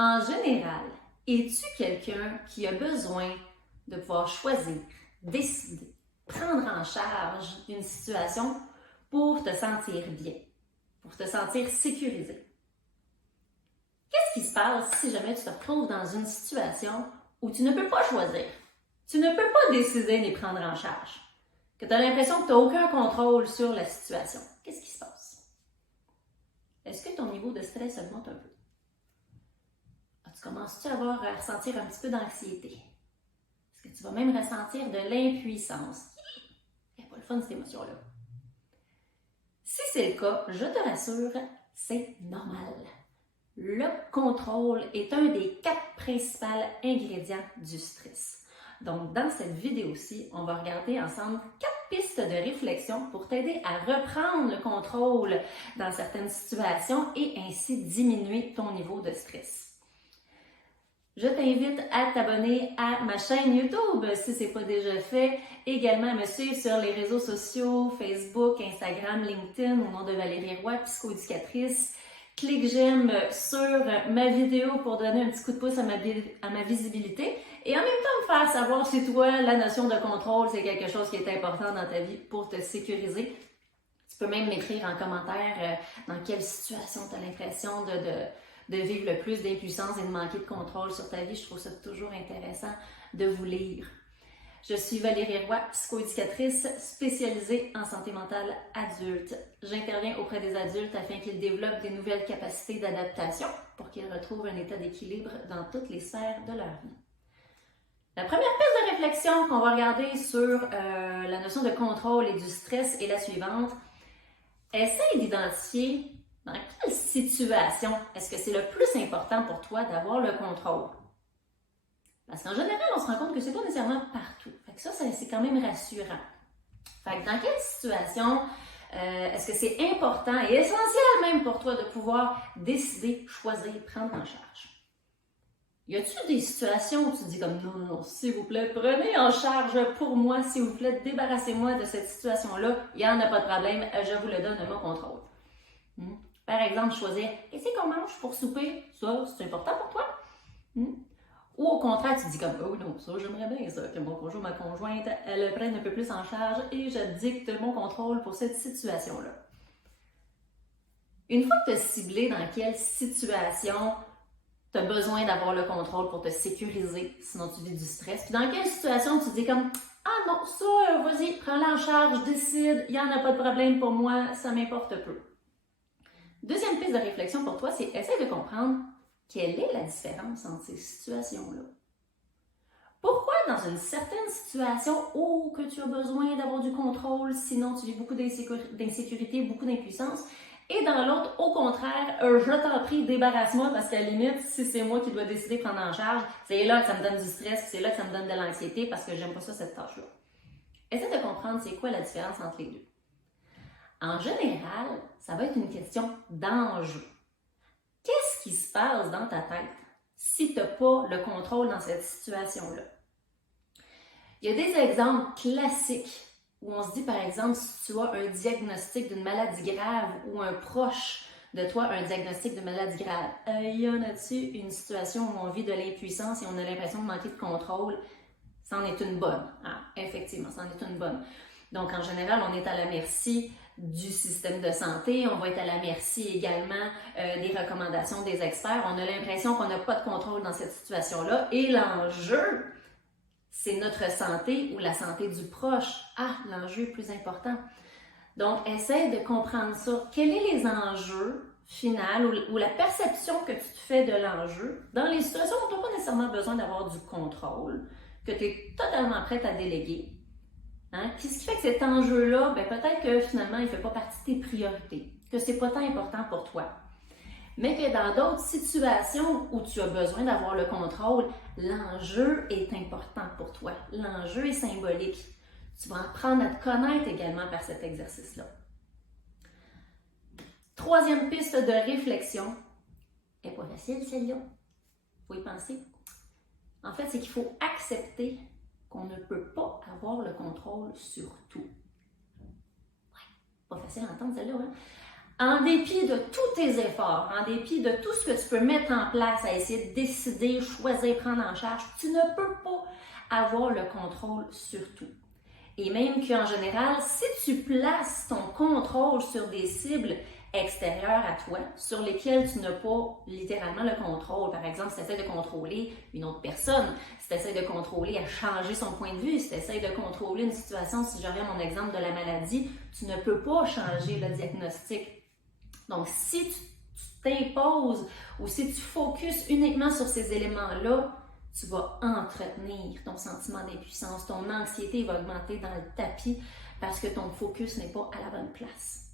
En général, es-tu quelqu'un qui a besoin de pouvoir choisir, décider, prendre en charge une situation pour te sentir bien, pour te sentir sécurisé? Qu'est-ce qui se passe si jamais tu te retrouves dans une situation où tu ne peux pas choisir, tu ne peux pas décider ni prendre en charge, que tu as l'impression que tu n'as aucun contrôle sur la situation? Qu'est-ce qui se passe? Est-ce que ton niveau de stress augmente un peu? Tu commences-tu à ressentir un petit peu d'anxiété? Est-ce que tu vas même ressentir de l'impuissance? Il n'y a pas le fun, cette émotion-là. Si c'est le cas, je te rassure, c'est normal. Le contrôle est un des 4 principaux ingrédients du stress. Donc, dans cette vidéo-ci, on va regarder ensemble 4 pistes de réflexion pour t'aider à reprendre le contrôle dans certaines situations et ainsi diminuer ton niveau de stress. Je t'invite à t'abonner à ma chaîne YouTube si ce n'est pas déjà fait. Également à me suivre sur les réseaux sociaux, Facebook, Instagram, LinkedIn au nom de Valérie Roy, psychoéducatrice. Clique j'aime sur ma vidéo pour donner un petit coup de pouce à ma visibilité et en même temps me faire savoir si toi, la notion de contrôle, c'est quelque chose qui est important dans ta vie pour te sécuriser. Tu peux même m'écrire en commentaire dans quelle situation tu as l'impression de vivre le plus d'impuissance et de manquer de contrôle sur ta vie. Je trouve ça toujours intéressant de vous lire. Je suis Valérie Roy, psychoéducatrice spécialisée en santé mentale adulte. J'interviens auprès des adultes afin qu'ils développent des nouvelles capacités d'adaptation pour qu'ils retrouvent un état d'équilibre dans toutes les sphères de leur vie. La première piste de réflexion qu'on va regarder sur la notion de contrôle et du stress est la suivante. Essaye d'identifier dans quelle situation est-ce que c'est le plus important pour toi d'avoir le contrôle? Parce qu'en général, on se rend compte que c'est pas nécessairement partout. Fait que ça, c'est quand même rassurant. Fait que dans quelle situation est-ce que c'est important et essentiel même pour toi de pouvoir décider, choisir, prendre en charge? Y a-t-il des situations où tu te dis comme non, s'il vous plaît, prenez en charge pour moi, s'il vous plaît, débarrassez-moi de cette situation-là, il n'y en a pas de problème, je vous le donne à mon contrôle. Par exemple, choisir qu'est-ce qu'on mange pour souper, ça, c'est important pour toi? Ou au contraire, tu te dis comme oh non, ça, j'aimerais bien ça, que mon conjoint, ma conjointe, elle le prenne un peu plus en charge et je dicte mon contrôle pour cette situation-là. Une fois que tu as ciblé dans quelle situation tu as besoin d'avoir le contrôle pour te sécuriser, sinon tu vis du stress, puis dans quelle situation tu te dis comme ah non, ça, vas-y, prends-la en charge, décide, il n'y en a pas de problème pour moi, ça m'importe peu. Deuxième piste de réflexion pour toi, c'est essayer de comprendre quelle est la différence entre ces situations-là. Pourquoi dans une certaine situation où que tu as besoin d'avoir du contrôle, sinon tu vis beaucoup d'insécurité, beaucoup d'impuissance, et dans l'autre, au contraire, je t'en prie, débarrasse-moi parce qu'à la limite, si c'est moi qui dois décider de prendre en charge, c'est là que ça me donne du stress, c'est là que ça me donne de l'anxiété parce que j'aime pas ça, cette tâche-là. Essaie de comprendre c'est quoi la différence entre les deux. En général, ça va être une question d'enjeu. Qu'est-ce qui se passe dans ta tête si tu n'as pas le contrôle dans cette situation-là? Il y a des exemples classiques où on se dit, par exemple, si tu as un diagnostic d'une maladie grave ou un proche de toi a un diagnostic de maladie grave, y en a-t-il une situation où on vit de l'impuissance et on a l'impression de manquer de contrôle? C'en est une bonne. Ah, effectivement, c'en est une bonne. Donc, en général, on est à la merci du système de santé, on va être à la merci également des recommandations des experts. On a l'impression qu'on n'a pas de contrôle dans cette situation-là et l'enjeu, c'est notre santé ou la santé du proche. Ah, l'enjeu est plus important. Donc, essaie de comprendre ça. Quels sont les enjeux finaux ou la perception que tu te fais de l'enjeu dans les situations où tu n'as pas nécessairement besoin d'avoir du contrôle, que tu es totalement prête à déléguer. Qu'est-ce qui fait que cet enjeu-là, peut-être que finalement, il ne fait pas partie de tes priorités, que ce n'est pas tant important pour toi. Mais que dans d'autres situations où tu as besoin d'avoir le contrôle, l'enjeu est important pour toi. L'enjeu est symbolique. Tu vas apprendre à te connaître également par cet exercice-là. Troisième piste de réflexion. Elle n'est pas facile, celle-là. Il faut y penser. En fait, c'est qu'il faut accepter qu'on ne peut pas avoir le contrôle sur tout. Ouais, pas facile à entendre celle-là, hein? En dépit de tous tes efforts, en dépit de tout ce que tu peux mettre en place à essayer de décider, choisir, prendre en charge, tu ne peux pas avoir le contrôle sur tout. Et même qu'en général, si tu places ton contrôle sur des cibles extérieures à toi, sur lesquelles tu n'as pas littéralement le contrôle, par exemple, si tu essaies de contrôler une autre personne, si tu essaies de contrôler à changer son point de vue, si tu essaies de contrôler une situation, si je reviens à mon exemple de la maladie, tu ne peux pas changer le diagnostic. Donc, si tu t'imposes ou si tu focuses uniquement sur ces éléments-là, tu vas entretenir ton sentiment d'impuissance, ton anxiété va augmenter dans le tapis parce que ton focus n'est pas à la bonne place.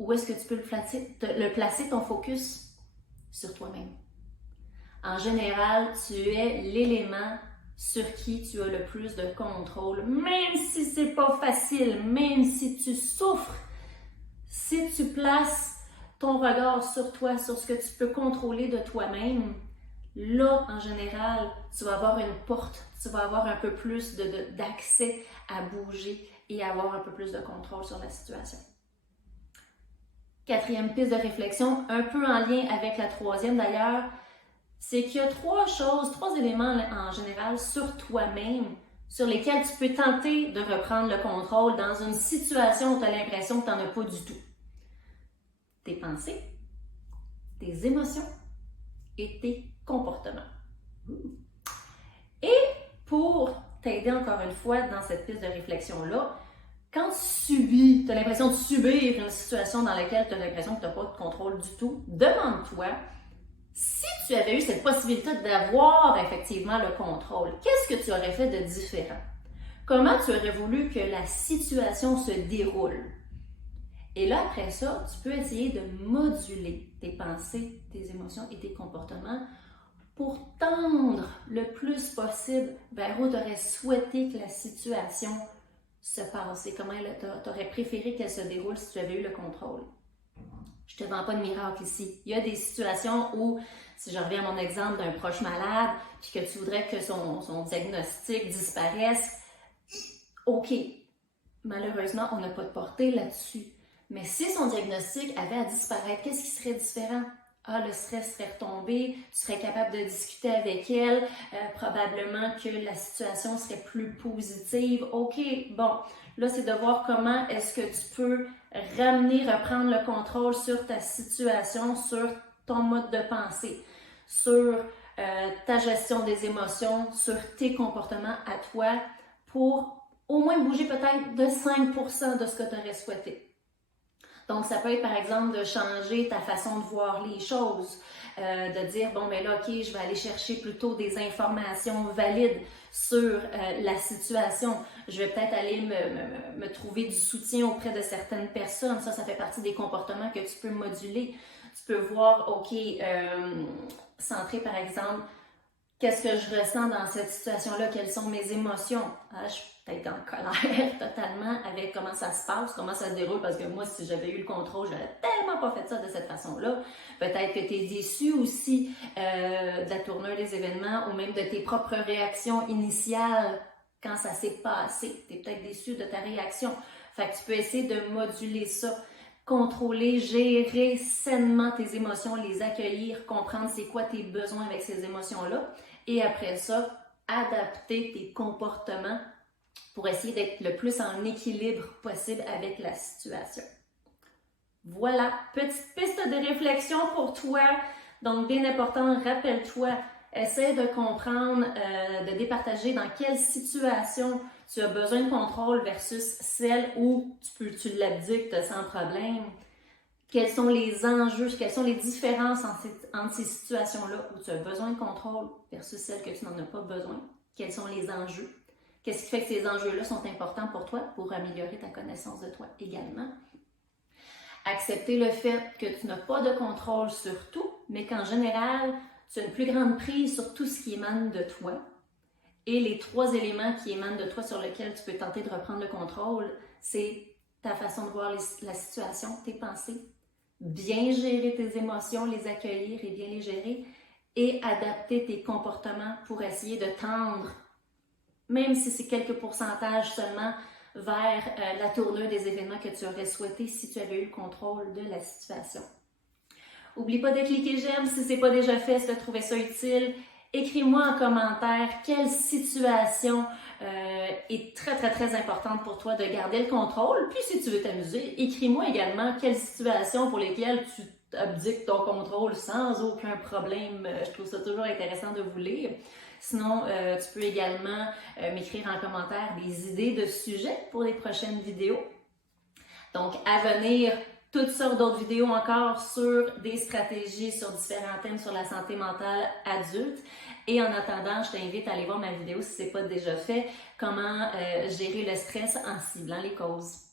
Où est-ce que tu peux le placer ton focus? Sur toi-même. En général, tu es l'élément sur qui tu as le plus de contrôle, même si c'est pas facile, même si tu souffres. Si tu places ton regard sur toi, sur ce que tu peux contrôler de toi-même, là, en général, tu vas avoir une porte, tu vas avoir un peu plus d'accès à bouger et avoir un peu plus de contrôle sur la situation. Quatrième piste de réflexion, un peu en lien avec la troisième d'ailleurs, c'est qu'il y a trois éléments en général sur toi-même sur lesquels tu peux tenter de reprendre le contrôle dans une situation où tu as l'impression que tu n'en as pas du tout. Tes pensées, tes émotions et tes comportements. Et pour t'aider encore une fois dans cette piste de réflexion-là, quand tu as l'impression de subir une situation dans laquelle tu as l'impression que tu n'as pas de contrôle du tout, demande-toi, si tu avais eu cette possibilité d'avoir effectivement le contrôle, qu'est-ce que tu aurais fait de différent? Comment tu aurais voulu que la situation se déroule? Et là, après ça, tu peux essayer de moduler tes pensées, tes émotions et tes comportements pour tendre le plus possible vers où tu aurais souhaité que la situation se passe et comment tu aurais préféré qu'elle se déroule si tu avais eu le contrôle. Je ne te vends pas de miracle ici. Il y a des situations où, si je reviens à mon exemple d'un proche malade, puis que tu voudrais que son diagnostic disparaisse, OK, malheureusement, on n'a pas de portée là-dessus. Mais si son diagnostic avait à disparaître, qu'est-ce qui serait différent? Ah, le stress serait retombé, tu serais capable de discuter avec elle, probablement que la situation serait plus positive. OK, bon, là, c'est de voir comment est-ce que tu peux reprendre le contrôle sur ta situation, sur ton mode de pensée, sur ta gestion des émotions, sur tes comportements à toi, pour au moins bouger peut-être de 5% de ce que tu aurais souhaité. Donc, ça peut être, par exemple, de changer ta façon de voir les choses, de dire, bon, mais là, OK, je vais aller chercher plutôt des informations valides sur la situation. Je vais peut-être aller me trouver du soutien auprès de certaines personnes. Ça fait partie des comportements que tu peux moduler. Tu peux voir, OK, centrer, par exemple, qu'est-ce que je ressens dans cette situation-là? Quelles sont mes émotions? Ah, je suis peut-être en colère totalement avec comment ça se passe, comment ça se déroule, parce que moi, si j'avais eu le contrôle, j'aurais tellement pas fait ça de cette façon-là. Peut-être que tu es déçu aussi de la tournure des événements ou même de tes propres réactions initiales quand ça s'est passé. Tu es peut-être déçu de ta réaction. Fait que tu peux essayer de moduler ça. Contrôler, gérer sainement tes émotions, les accueillir, comprendre c'est quoi tes besoins avec ces émotions-là. Et après ça, adapter tes comportements pour essayer d'être le plus en équilibre possible avec la situation. Voilà, petite piste de réflexion pour toi. Donc, bien important, rappelle-toi, essaie de comprendre, de départager dans quelle situation tu as besoin de contrôle versus celle où tu l'abdiques sans problème. Quels sont les enjeux, quelles sont les différences entre ces situations-là où tu as besoin de contrôle versus celles que tu n'en as pas besoin? Quels sont les enjeux? Qu'est-ce qui fait que ces enjeux-là sont importants pour toi pour améliorer ta connaissance de toi également? Accepter le fait que tu n'as pas de contrôle sur tout, mais qu'en général, tu as une plus grande prise sur tout ce qui émane de toi. Et les trois éléments qui émanent de toi sur lesquels tu peux tenter de reprendre le contrôle, c'est ta façon de voir la situation, tes pensées, bien gérer tes émotions, les accueillir et bien les gérer, et adapter tes comportements pour essayer de tendre, même si c'est quelques pourcentages seulement, vers la tournure des événements que tu aurais souhaité si tu avais eu le contrôle de la situation. N'oublie pas de cliquer j'aime si ce n'est pas déjà fait, si tu as trouvé ça utile. Écris-moi en commentaire quelle situation est très importante pour toi de garder le contrôle. Puis si tu veux t'amuser, écris-moi également quelles situations pour lesquelles tu abdiques ton contrôle sans aucun problème. Je trouve ça toujours intéressant de vous lire. Sinon, tu peux également m'écrire en commentaire des idées de sujets pour les prochaines vidéos. Donc, à venir, toutes sortes d'autres vidéos encore sur des stratégies sur différents thèmes sur la santé mentale adulte. Et en attendant, je t'invite à aller voir ma vidéo si ce n'est pas déjà fait, comment gérer le stress en ciblant les causes.